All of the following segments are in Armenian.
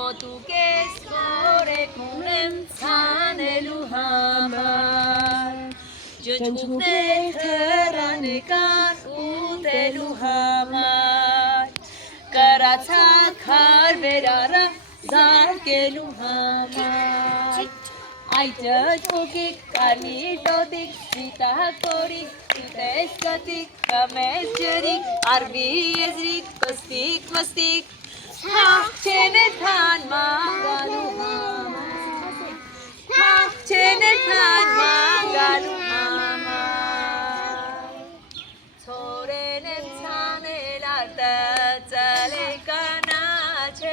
Կոտուկես կորեք ունեմ ցանելու համար Ջնջուկներ հրանեկան ուտելու համար Կրացակ հարվեր արա զարկելու համար Այդ ջջուկիկ կարմիր տոտիկ Զիտակորիկ Ուտես կտիկ Կամես ջրիկ Արվի եզրիկ Պստիկ մստիկ Հաղչեն է թան մանգալու համար Հաղչեն է թան մանգալու համար Ցորեն եմ ցանել արտը ծալե կանաչե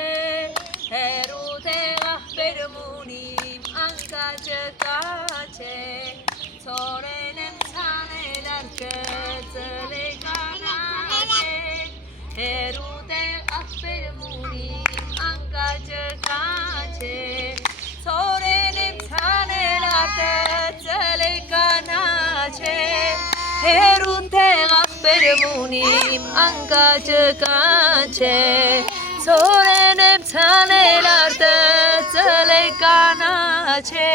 Հերու տեղախ բերմունիմ անկաճը կաչե Ցորեն եմ ցանել արտը ծալե կանաչե Հերու տեղախ բերմունիմ անկաճը կաչե Ցորեն եմ ցանել արտը ծալե կանաչե Հերու տեղախ բերմունիմ անկաճը կաչե Ցորեն եմ ցանել արտը ծալե կանաչե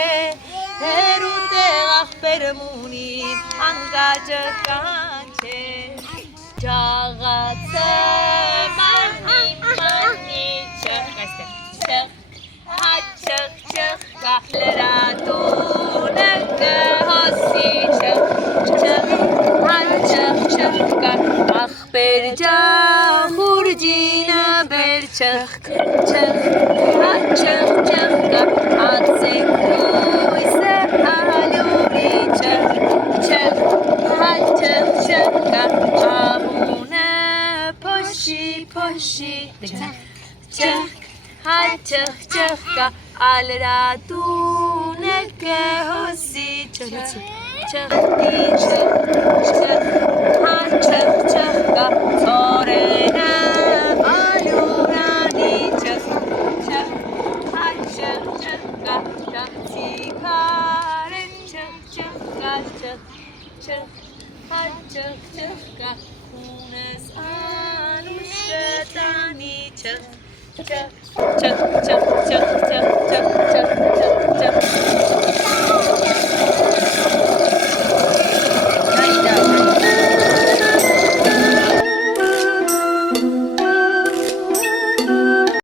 Հերու տեղախ բերմունիմ անկաճը կաչե Ջաղացը մանի չխ հաչխ չխկա լրատունը կհոսի չխ հաչխ չխկա ախպեր ջախուր ջինը բեր չխ հաչխ չխկա ածիկ լույսը ալյուրի չխ հաչխ չխկա ամունը փոշի չխ հաչխ չխկա ալրատունը կհոսի չխ հաչխ չխկա ցորենը ալյուրանի չխ հաչխ չխկա շացիկարեն չխկա հաչխ չխկա ունես անուշ կտանի չխ